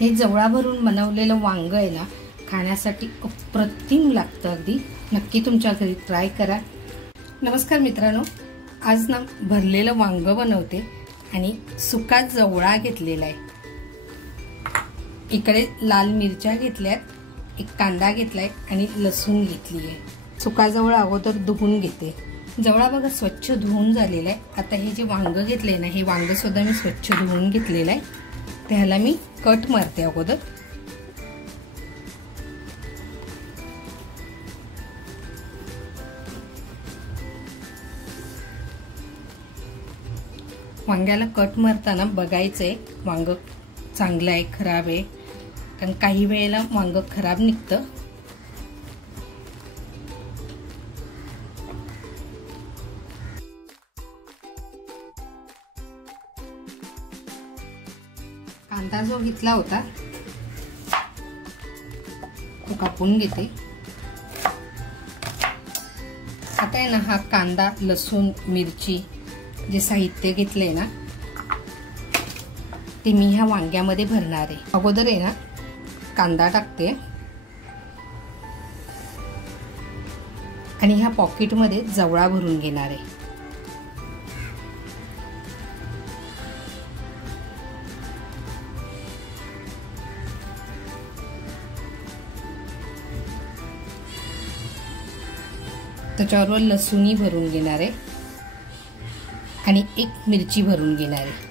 हे जवळा भरून बनवलेलं वांग आहे ना, खाण्यासाठी अप्रतिम लागतं अगदी। नक्की तुमच्या घरी ट्राय करा। नमस्कार मित्रांनो, आज ना भरलेलं वांग बनवते आणि सुका जवळा घेतलेला आहे। इकडे लाल मिरच्या घेतल्यात, एक कांदा घेतलाय आणि लसूण घेतली आहे। सुका जवळा अगोदर धुवून घेते। जवळा बघा स्वच्छ धुवून झालेला आहे। आता हे जे वांग घेतले ना, हे वांग सुद्धा मी स्वच्छ धुवून घेतलेलं आहे। त्याला मी कट मारते अगोदर। वांग्याला कट मारताना बघायचंय वांग चांगलं आहे खराब आहे, कारण काही वेळेला वांग खराब निघतं। कांदा जो घेतला होता तो कापून घेते। आता आहे ना, हा कांदा लसूण मिरची जे साहित्य घेतलंय ना, ते मी ह्या वांग्यामध्ये भरणार आहे। अगोदर आहे ना कांदा टाकते आणि ह्या पॉकेटमध्ये जवळा भरून घेणार आहे। त्याच्यावर लसूणी भरून घेणार आहे आणि एक मिरची भरून घेणार आहे।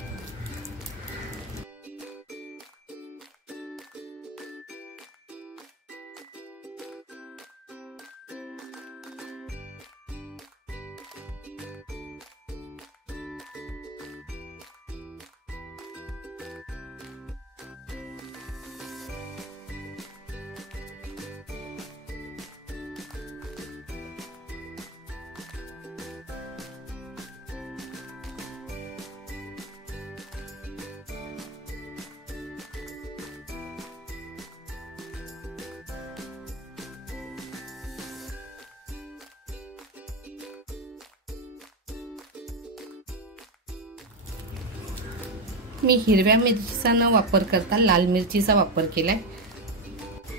मी हिरव्या मिरचीचा न वापर करता लाल मिरचीचा वापर केलाय।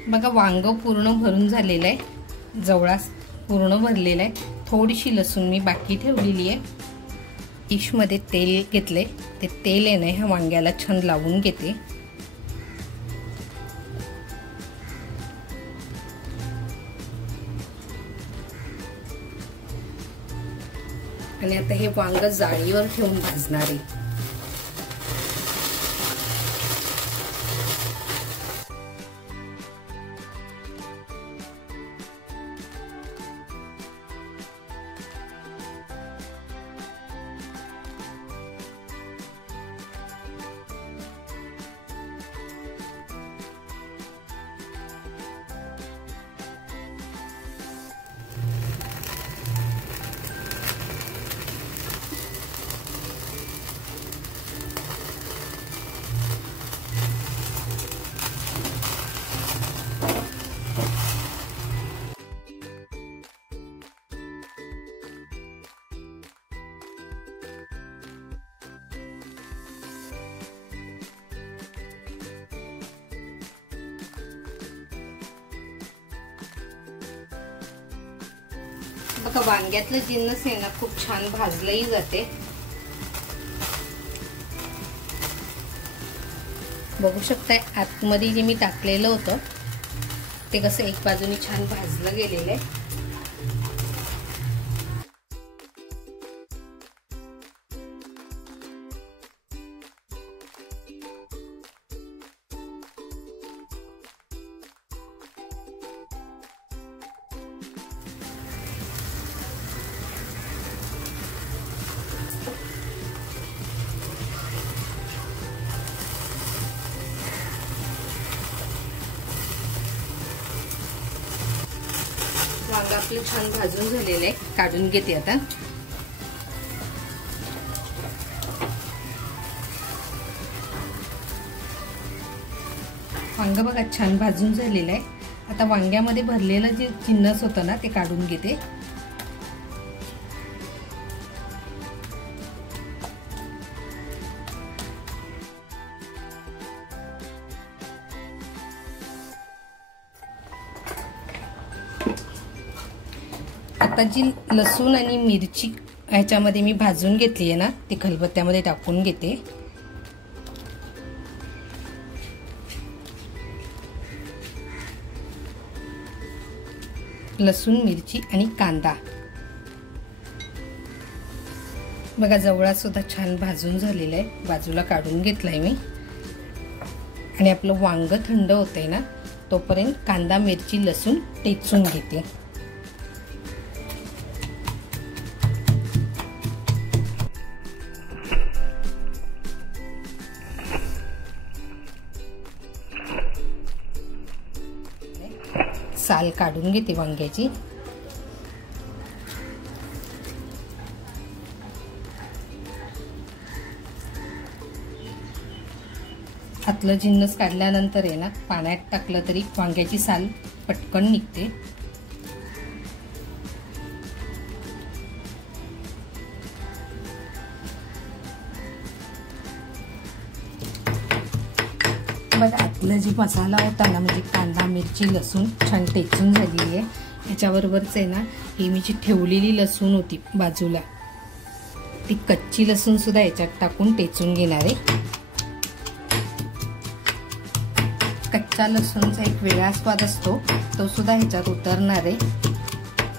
बघा वांग पूर्ण भरून झालेलं आहे, जवळा पूर्ण भरलेला आहे। थोडीशी लसूण मी बाकी ठेवलेली आहे। डिशमध्ये तेल घेतले, ते तेल आहे ना ह्या वांग्याला छान लावून घेते। आणि आता हे वांग जाळीवर ठेवून भाजणार आहे। बघा वांग्यातलं जिन्नस आहे ना खूप छान भाजलंही जाते। बघू शकताय आतमध्ये जे मी टाकलेलं होतं ते कसं एक बाजूने छान भाजलं गेलेलं आहे। वांग आपलं छान भाजून झालेलं आहे, काढून घेते आता। वांग बघा छान भाजून झालेलं आहे। आता वांग्यामध्ये भरलेलं जे जिन्नस होतं ना ते काढून घेते। आता जी लसूण आणि मिरची ह्याच्यामध्ये मी भाजून घेतली आहे ना, ती खलबत्त्यामध्ये टाकून घेते. लसूण, मिरची आणि कांदा बघा जवळा सुद्धा छान भाजून झालेला आहे, बाजूला काढून घेतलाय मी. आणि आपलं वांग थंड होतंय ना, तोपर्यंत कांदा, मिरची, लसूण टेचून घेते. साल काढून घेते वांग्याची. आतलं जिन्नस काढल्यानंतर आहे ना, पाण्यात टाकलं तरी वांग्याची साल पटकन निघते. बघा आतला जी मसाला होता ना, म्हणजे कांदा, मिरची, लसूण छान टेचून झालेली आहे. याच्याबरोबरच आहे ना, ही मी जी ठेवलेली लसूण होती बाजूला, ती कच्ची लसूण सुद्धा याच्यात टाकून टेचून घेणार आहे. कच्च्या लसूणचा एक वेगळा स्वाद असतो, तो सुद्धा ह्याच्यात उतरणार आहे.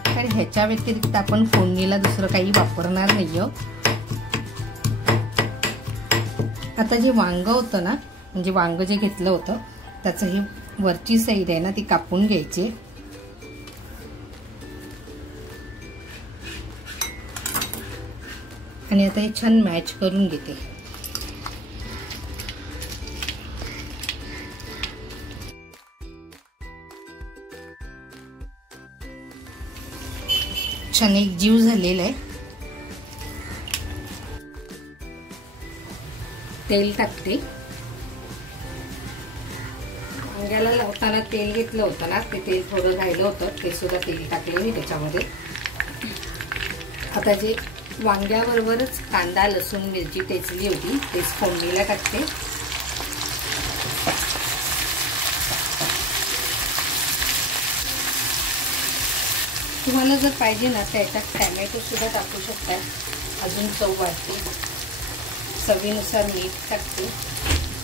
कारण ह्याच्या व्यतिरिक्त आपण फोडणीला दुसरं काही वापरणार नाही. आता जे वांग होतं ना, म्हणजे वांग जे घेतलं होतं त्याचं हे वरची साईड आहे ना, ती कापून घ्यायची. आणि आता हे छान मॅच करून घेते. छान एक जीव झालेला आहे. तेल टाकते. वांग्याला लावताना तेल घेतलं होतं ना, ते तेल थोडं राहिलं होतं, ते सुद्धा तेल टाकलं मी त्याच्यामध्ये. आता जे वांग्याबरोबरच कांदा, लसूण, मिरची टेचली होती तेच फोडणीला टाकते. तुम्हाला जर पाहिजे ना त्याच्यात टॅमॅटो सुद्धा टाकू शकता, अजून चव वाढते. चवीनुसार मीठ टाकते.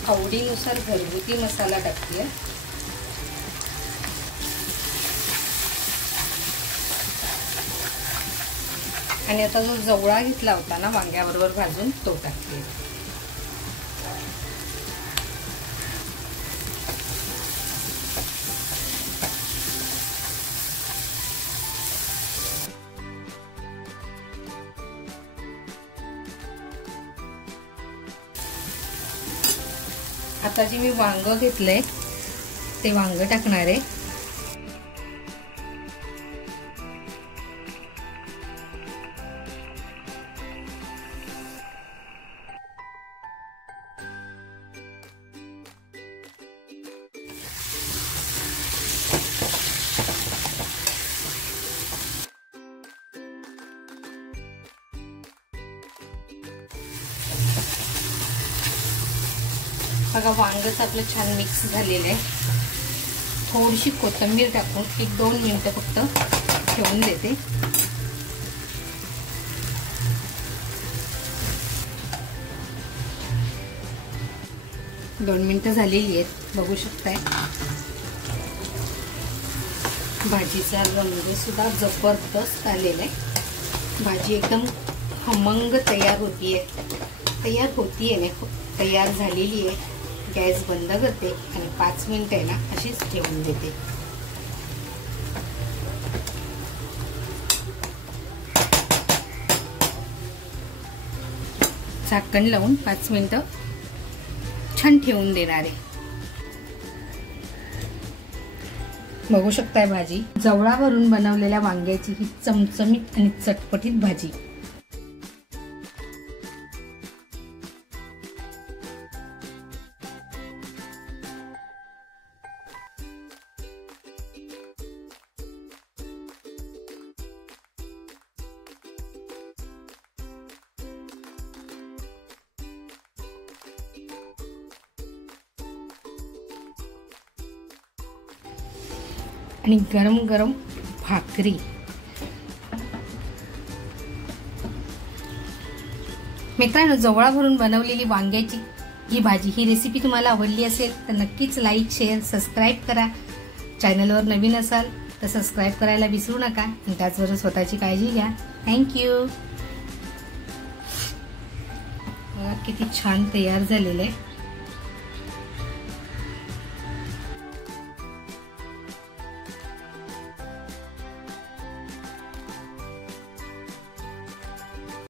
आवडीनुसार घरगुती मसाला टाकते. आणि आता जो जवळा घेतला होता ना वांग्याबरोबर भाजून, तो टाकते. आता जे मी वांग घेतलंय ते वांग टाकणार आहे. बघा वांगच आपलं छान मिक्स झालेलं आहे. थोडीशी कोथिंबीर टाकून 1-2 मिनिटं फक्त ठेवून देते. दोन मिनिटं झालेली आहेत, बघू शकताय. भाजीचा रंग सुद्धा जबरदस्त आलेला आहे. भाजी एकदम खमंग तयार होतीये तयार झालेली आहे. गॅस बंद करते आणि 5 मिनिटं आहे ना अशीच ठेवून देते. झाकण लावून 5 मिनिटं छान ठेवून देणार आहे. बघू शकताय भाजी, जवळा भरून बनवलेल्या वांग्याची ही चमचमीत आणि चटपटीत भाजी. आणि गरम गरम भाकरी मित्रांनो, जवळा भरून बनवलेली वांग्याची ही भाजी, ही रेसिपी तुम्हाला आवडली असेल तर नक्कीच लाईक, शेअर, सबस्क्राईब करा. चॅनलवर नवीन असाल तर सबस्क्राईब करायला विसरू नका आणि त्याचबरोबर स्वतःची काळजी घ्या. थँक्यू. किती छान तयार झालेलं आहे.